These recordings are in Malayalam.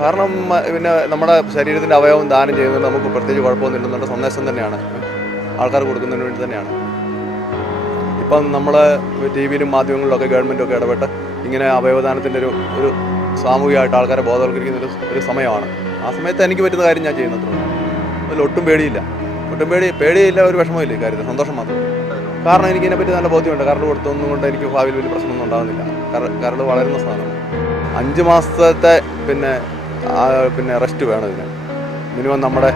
കാരണം പിന്നെ നമ്മുടെ ശരീരത്തിൻ്റെ അവയവം ദാനം ചെയ്യുന്നത് നമുക്ക് പ്രത്യേകിച്ച് കുഴപ്പമൊന്നുമില്ലെന്നുള്ള സന്ദേശം തന്നെയാണ് ആൾക്കാർ കൊടുക്കുന്നതിന് വേണ്ടി തന്നെയാണ്. ഇപ്പം നമ്മൾ ടി വിയിലും മാധ്യമങ്ങളിലൊക്കെ ഗവൺമെൻറ്റൊക്കെ ഇടപെട്ട് ഇങ്ങനെ അവയവദാനത്തിൻ്റെ ഒരു സാമൂഹികമായിട്ട് ആൾക്കാരെ ബോധവൽക്കരിക്കുന്ന ഒരു സമയമാണ്. ആ സമയത്ത് എനിക്ക് പറ്റുന്ന കാര്യം ഞാൻ ചെയ്യുന്നത്രേ. അതിൽ ഒട്ടും പേടിയില്ല, പേടിയില്ല, ഒരു വിഷമമില്ല ഈ കാര്യത്തിൽ, സന്തോഷം മാത്രം. കാരണം എനിക്ക് ഇതിനെപ്പറ്റി നല്ല ബോധ്യമുണ്ട്. കരട് കൊടുത്തൊന്നും കൊണ്ട് എനിക്ക് ഭാവിയിൽ വലിയ പ്രശ്നമൊന്നും ഉണ്ടാകുന്നില്ല. കരട് വളരുന്ന സാധനമാണ്. 5 മാസത്തെ പിന്നെ റെസ്റ്റ് വേണം ഇതിന്. മിനിമം നമ്മുടെ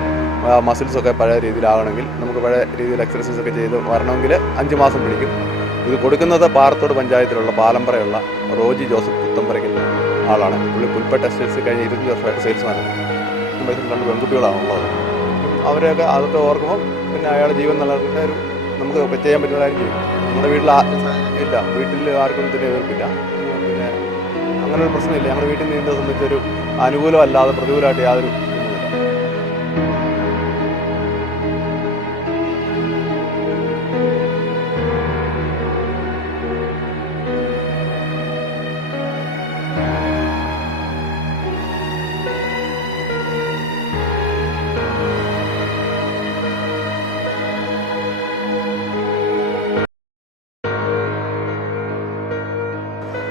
മസിൽസൊക്കെ പഴയ രീതിയിലാകണമെങ്കിൽ, നമുക്ക് പഴയ രീതിയിൽ എക്സർസൈസൊക്കെ ചെയ്ത് വരണമെങ്കിൽ 5 മാസം പിടിക്കും. ഇത് കൊടുക്കുന്നത് പാറത്തോട് പഞ്ചായത്തിലുള്ള പാലമ്പറയുള്ള റോജി ജോസഫ് പുത്തമ്പരയ്ക്കുന്ന ആളാണ്. പുള്ളി പുൽപ്പ ടെക്സ്റ്റൈൽസ് കഴിഞ്ഞ 25 വർഷമായിട്ട് സെയിൽസ്മാനാണ്. 2 പെൺകുട്ടികളാണുള്ളത്. അവരെയൊക്കെ അതൊക്കെ ഓർക്കുമ്പോൾ പിന്നെ അയാളുടെ ജീവൻ നിലനിർത്തുന്ന നമുക്ക് ചെയ്യാൻ പറ്റുന്ന കാര്യം ചെയ്യും. നമ്മുടെ വീട്ടിൽ ആർക്കും ഇതിന് എതിർപ്പില്ല. പിന്നെ അങ്ങനെ ഒരു പ്രശ്നമില്ല. ഞങ്ങളുടെ വീട്ടിൽ നീന്തൽ സംബന്ധിച്ചൊരു അനുകൂലമല്ലാതെ പ്രതികൂലമായിട്ട് യാതൊരു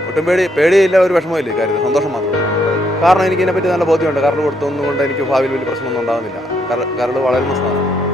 ഒട്ടും പേടിയില്ല, ഒരു വിഷമമില്ല ഈ കാര്യത്തിൽ, സന്തോഷം മാത്രം. കാരണം എനിക്ക് ഇതിനെപ്പറ്റി നല്ല ബോധ്യമുണ്ട്. കരട് കൊടുത്തൊന്നും കൊണ്ട് എനിക്ക് ഭാവിയിൽ വലിയ പ്രശ്നമൊന്നും ഉണ്ടാകുന്നില്ല. കരട് വളരുന്ന സാധനം.